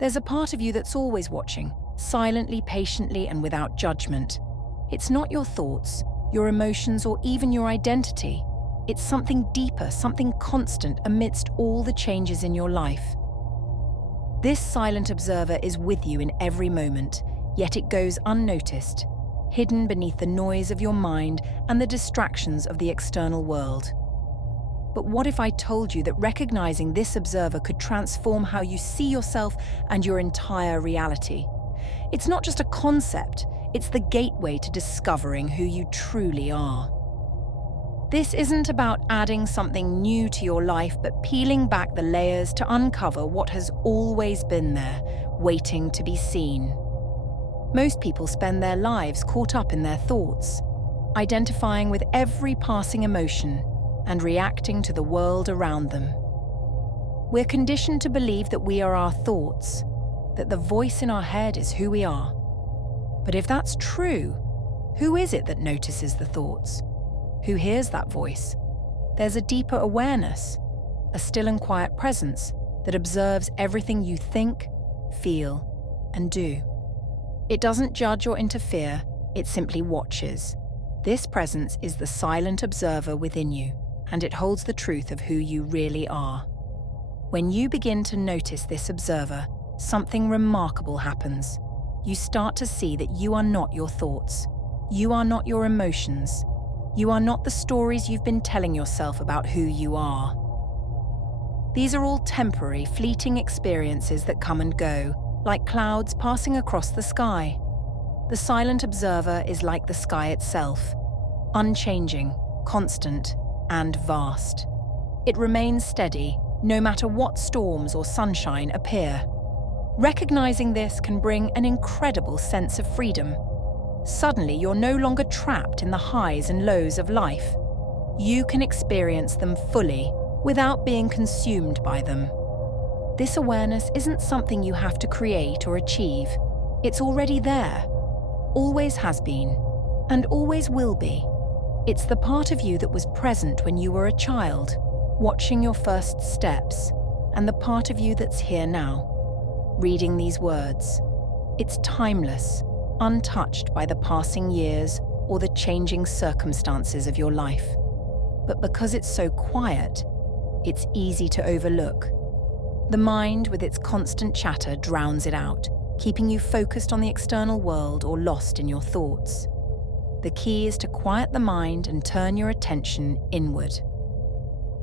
There's a part of you that's always watching, silently, patiently, and without judgment. It's not your thoughts, your emotions, or even your identity. It's something deeper, something constant amidst all the changes in your life. This silent observer is with you in every moment, yet it goes unnoticed, hidden beneath the noise of your mind and the distractions of the external world. But what if I told you that recognizing this observer could transform how you see yourself and your entire reality? It's not just a concept, it's the gateway to discovering who you truly are. This isn't about adding something new to your life, but peeling back the layers to uncover what has always been there, waiting to be seen. Most people spend their lives caught up in their thoughts, identifying with every passing emotion and reacting to the world around them. We're conditioned to believe that we are our thoughts, that the voice in our head is who we are. But if that's true, who is it that notices the thoughts? Who hears that voice? There's a deeper awareness, a still and quiet presence that observes everything you think, feel, and do. It doesn't judge or interfere, it simply watches. This presence is the silent observer within you, and it holds the truth of who you really are. When you begin to notice this observer, something remarkable happens. You start to see that you are not your thoughts. You are not your emotions. You are not the stories you've been telling yourself about who you are. These are all temporary, fleeting experiences that come and go, like clouds passing across the sky. The silent observer is like the sky itself, unchanging, constant, and vast. It remains steady, no matter what storms or sunshine appear. Recognizing this can bring an incredible sense of freedom. Suddenly, you're no longer trapped in the highs and lows of life. You can experience them fully without being consumed by them. This awareness isn't something you have to create or achieve. It's already there, always has been, and always will be. It's the part of you that was present when you were a child, watching your first steps, and the part of you that's here now, reading these words. It's timeless, untouched by the passing years or the changing circumstances of your life. But because it's so quiet, it's easy to overlook. The mind, with its constant chatter, drowns it out, keeping you focused on the external world or lost in your thoughts. The key is to quiet the mind and turn your attention inward.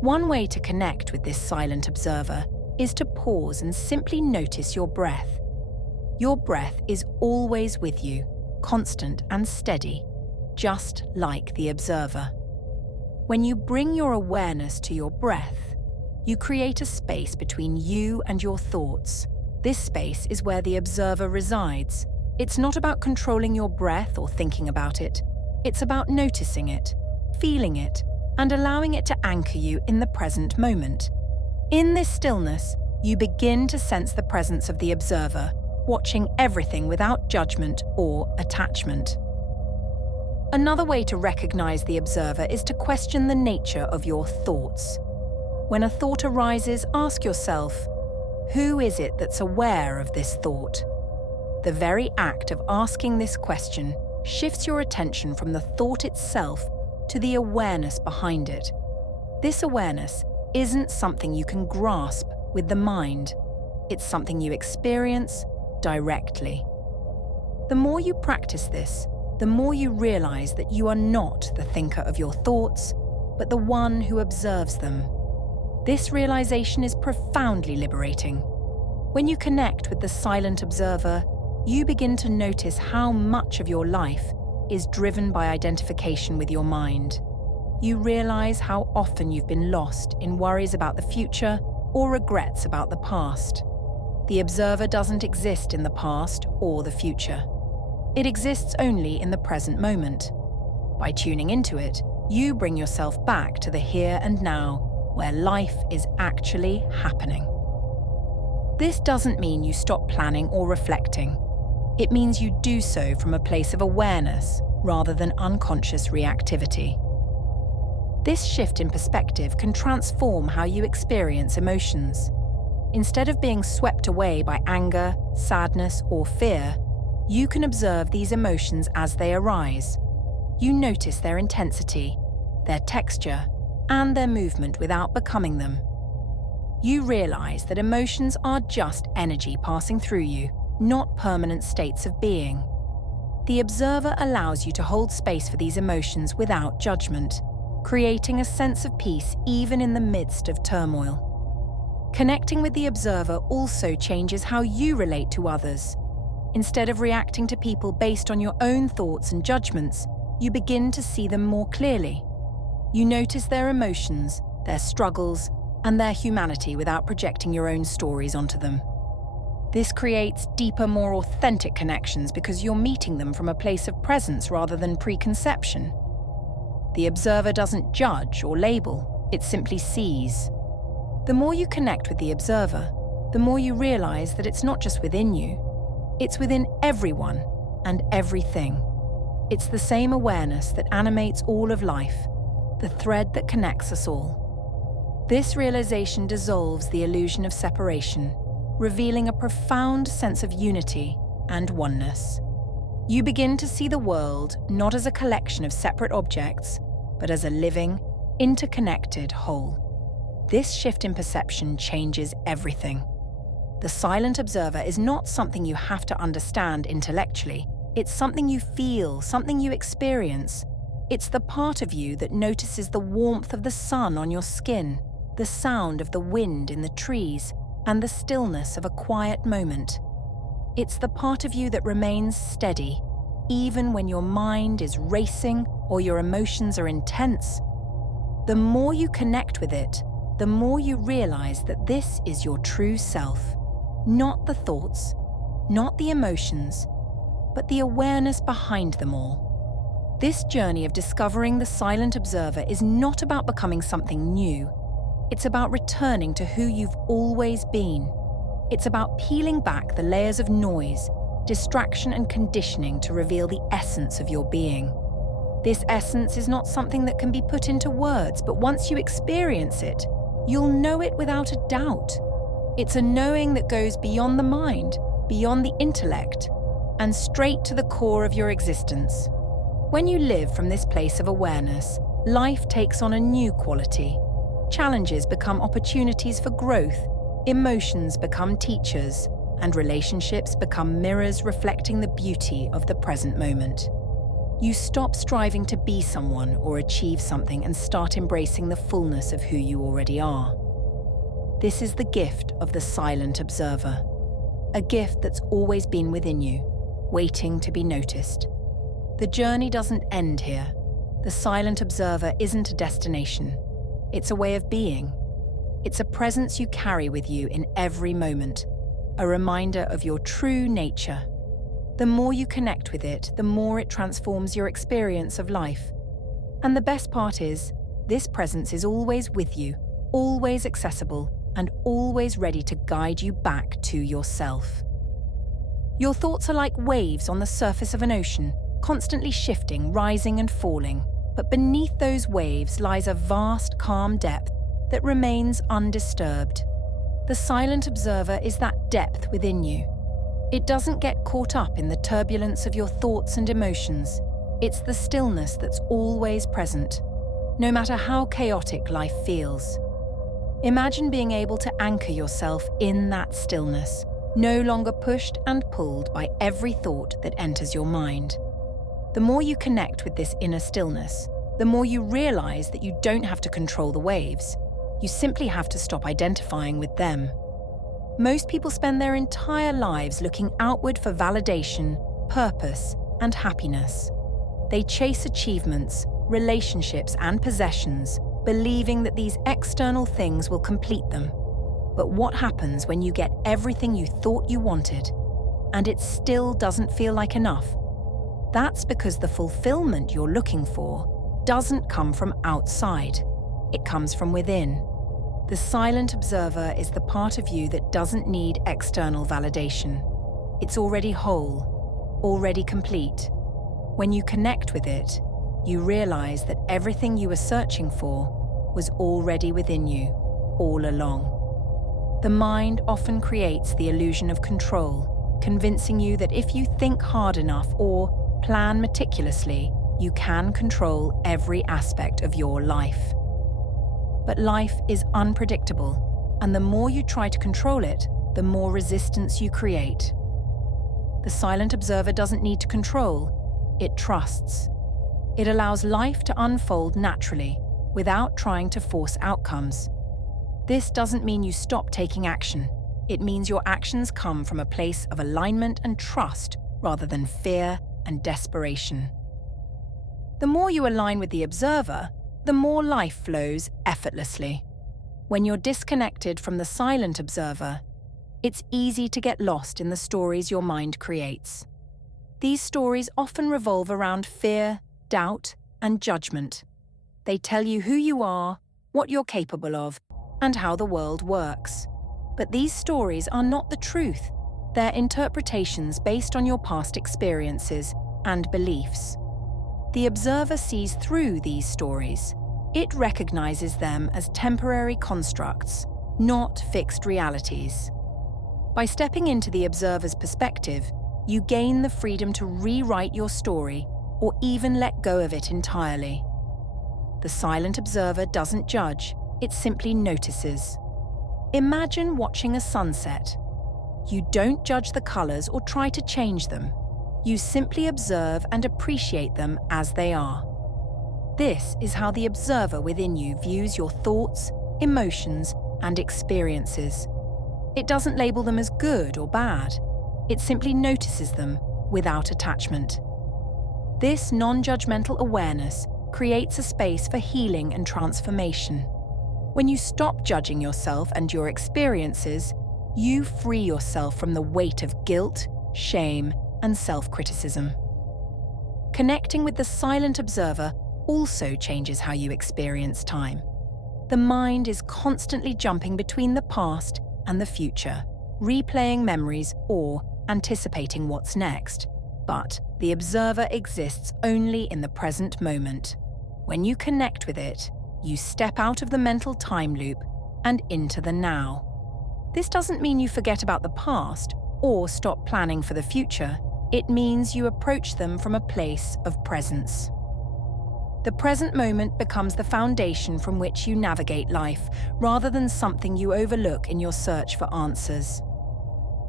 One way to connect with this silent observer is to pause and simply notice your breath. Your breath is always with you, constant and steady, just like the observer. When you bring your awareness to your breath, you create a space between you and your thoughts. This space is where the observer resides. It's not about controlling your breath or thinking about it. It's about noticing it, feeling it, and allowing it to anchor you in the present moment. In this stillness, you begin to sense the presence of the observer, watching everything without judgment or attachment. Another way to recognize the observer is to question the nature of your thoughts. When a thought arises, ask yourself, who is it that's aware of this thought? The very act of asking this question shifts your attention from the thought itself to the awareness behind it. This awareness isn't something you can grasp with the mind. It's something you experience directly. The more you practice this, the more you realize that you are not the thinker of your thoughts, but the one who observes them. This realization is profoundly liberating. When you connect with the silent observer, you begin to notice how much of your life is driven by identification with your mind. You realize how often you've been lost in worries about the future or regrets about the past. The observer doesn't exist in the past or the future. It exists only in the present moment. By tuning into it, you bring yourself back to the here and now, where life is actually happening. This doesn't mean you stop planning or reflecting. It means you do so from a place of awareness rather than unconscious reactivity. This shift in perspective can transform how you experience emotions. Instead of being swept away by anger, sadness, or fear, you can observe these emotions as they arise. You notice their intensity, their texture, and their movement without becoming them. You realize that emotions are just energy passing through you, not permanent states of being. The observer allows you to hold space for these emotions without judgment, creating a sense of peace even in the midst of turmoil. Connecting with the observer also changes how you relate to others. Instead of reacting to people based on your own thoughts and judgments, you begin to see them more clearly. You notice their emotions, their struggles, and their humanity without projecting your own stories onto them. This creates deeper, more authentic connections because you're meeting them from a place of presence rather than preconception. The observer doesn't judge or label, it simply sees. The more you connect with the observer, the more you realize that it's not just within you, it's within everyone and everything. It's the same awareness that animates all of life, the thread that connects us all. This realization dissolves the illusion of separation, revealing a profound sense of unity and oneness. You begin to see the world not as a collection of separate objects, but as a living, interconnected whole. This shift in perception changes everything. The silent observer is not something you have to understand intellectually. It's something you feel, something you experience. It's the part of you that notices the warmth of the sun on your skin, the sound of the wind in the trees, and the stillness of a quiet moment. It's the part of you that remains steady, even when your mind is racing or your emotions are intense. The more you connect with it, the more you realize that this is your true self, not the thoughts, not the emotions, but the awareness behind them all. This journey of discovering the silent observer is not about becoming something new. It's about returning to who you've always been. It's about peeling back the layers of noise, distraction, and conditioning to reveal the essence of your being. This essence is not something that can be put into words, but once you experience it, you'll know it without a doubt. It's a knowing that goes beyond the mind, beyond the intellect, and straight to the core of your existence. When you live from this place of awareness, life takes on a new quality. Challenges become opportunities for growth, emotions become teachers, and relationships become mirrors reflecting the beauty of the present moment. You stop striving to be someone or achieve something and start embracing the fullness of who you already are. This is the gift of the silent observer, a gift that's always been within you, waiting to be noticed. The journey doesn't end here. The silent observer isn't a destination. It's a way of being. It's a presence you carry with you in every moment, a reminder of your true nature. The more you connect with it, the more it transforms your experience of life. And the best part is, this presence is always with you, always accessible, and always ready to guide you back to yourself. Your thoughts are like waves on the surface of an ocean, constantly shifting, rising and falling. But beneath those waves lies a vast, calm depth that remains undisturbed. The silent observer is that depth within you. It doesn't get caught up in the turbulence of your thoughts and emotions. It's the stillness that's always present, no matter how chaotic life feels. Imagine being able to anchor yourself in that stillness, no longer pushed and pulled by every thought that enters your mind. The more you connect with this inner stillness, the more you realize that you don't have to control the waves. You simply have to stop identifying with them. Most people spend their entire lives looking outward for validation, purpose, and happiness. They chase achievements, relationships, and possessions, believing that these external things will complete them. But what happens when you get everything you thought you wanted, and it still doesn't feel like enough? That's because the fulfillment you're looking for doesn't come from outside. It comes from within. The silent observer is the part of you that doesn't need external validation. It's already whole, already complete. When you connect with it, you realize that everything you were searching for was already within you, all along. The mind often creates the illusion of control, convincing you that if you think hard enough or plan meticulously, you can control every aspect of your life. But life is unpredictable, and the more you try to control it, the more resistance you create. The silent observer doesn't need to control, it trusts. It allows life to unfold naturally, without trying to force outcomes. This doesn't mean you stop taking action. It means your actions come from a place of alignment and trust rather than fear and desperation. The more you align with the observer, the more life flows effortlessly. When you're disconnected from the silent observer, it's easy to get lost in the stories your mind creates. These stories often revolve around fear, doubt, and judgment. They tell you who you are, what you're capable of, and how the world works. But these stories are not the truth. They're interpretations based on your past experiences and beliefs. The observer sees through these stories. It recognizes them as temporary constructs, not fixed realities. By stepping into the observer's perspective, you gain the freedom to rewrite your story or even let go of it entirely. The silent observer doesn't judge, it simply notices. Imagine watching a sunset. You don't judge the colors or try to change them. You simply observe and appreciate them as they are. This is how the observer within you views your thoughts, emotions, and experiences. It doesn't label them as good or bad. It simply notices them without attachment. This non-judgmental awareness creates a space for healing and transformation. When you stop judging yourself and your experiences, you free yourself from the weight of guilt, shame, and self-criticism. Connecting with the silent observer also changes how you experience time. The mind is constantly jumping between the past and the future, replaying memories or anticipating what's next. But the observer exists only in the present moment. When you connect with it, you step out of the mental time loop and into the now. This doesn't mean you forget about the past or stop planning for the future. It means you approach them from a place of presence. The present moment becomes the foundation from which you navigate life, rather than something you overlook in your search for answers.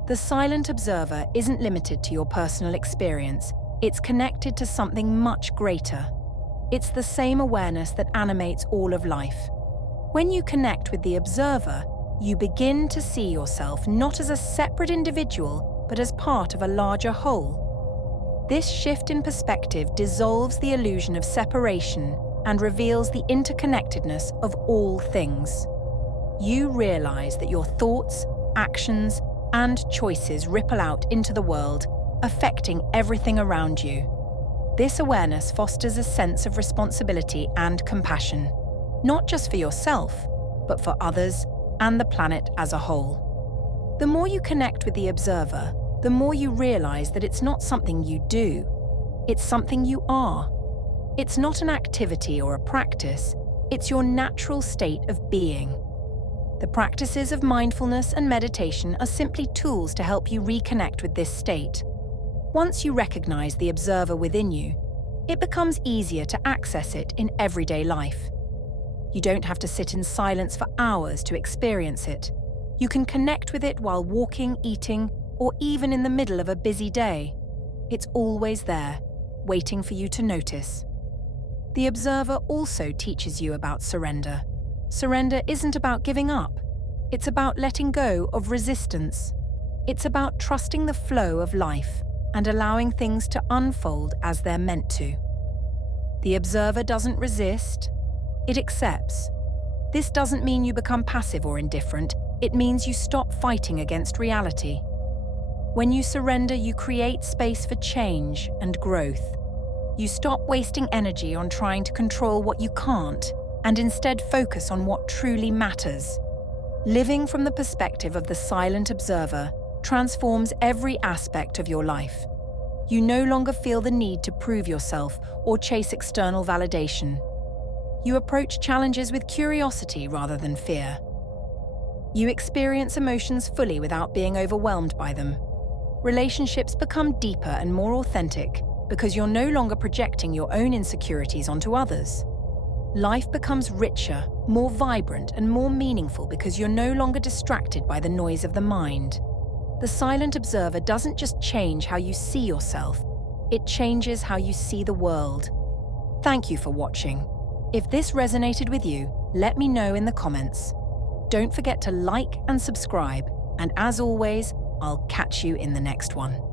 The silent observer isn't limited to your personal experience. It's connected to something much greater. It's the same awareness that animates all of life. When you connect with the observer, you begin to see yourself not as a separate individual, but as part of a larger whole. This shift in perspective dissolves the illusion of separation and reveals the interconnectedness of all things. You realize that your thoughts, actions, and choices ripple out into the world, affecting everything around you. This awareness fosters a sense of responsibility and compassion, not just for yourself, but for others and the planet as a whole. The more you connect with the observer, the more you realize that it's not something you do, it's something you are. It's not an activity or a practice, it's your natural state of being. The practices of mindfulness and meditation are simply tools to help you reconnect with this state. Once you recognize the observer within you, it becomes easier to access it in everyday life. You don't have to sit in silence for hours to experience it. You can connect with it while walking, eating, or even in the middle of a busy day. It's always there, waiting for you to notice. The observer also teaches you about surrender. Surrender isn't about giving up. It's about letting go of resistance. It's about trusting the flow of life and allowing things to unfold as they're meant to. The observer doesn't resist, it accepts. This doesn't mean you become passive or indifferent, it means you stop fighting against reality. When you surrender, you create space for change and growth. You stop wasting energy on trying to control what you can't, and instead focus on what truly matters. Living from the perspective of the silent observer transforms every aspect of your life. You no longer feel the need to prove yourself or chase external validation. You approach challenges with curiosity rather than fear. You experience emotions fully without being overwhelmed by them. Relationships become deeper and more authentic because you're no longer projecting your own insecurities onto others. Life becomes richer, more vibrant, and more meaningful because you're no longer distracted by the noise of the mind. The silent observer doesn't just change how you see yourself, it changes how you see the world. Thank you for watching. If this resonated with you, let me know in the comments. Don't forget to like and subscribe, and as always, I'll catch you in the next one.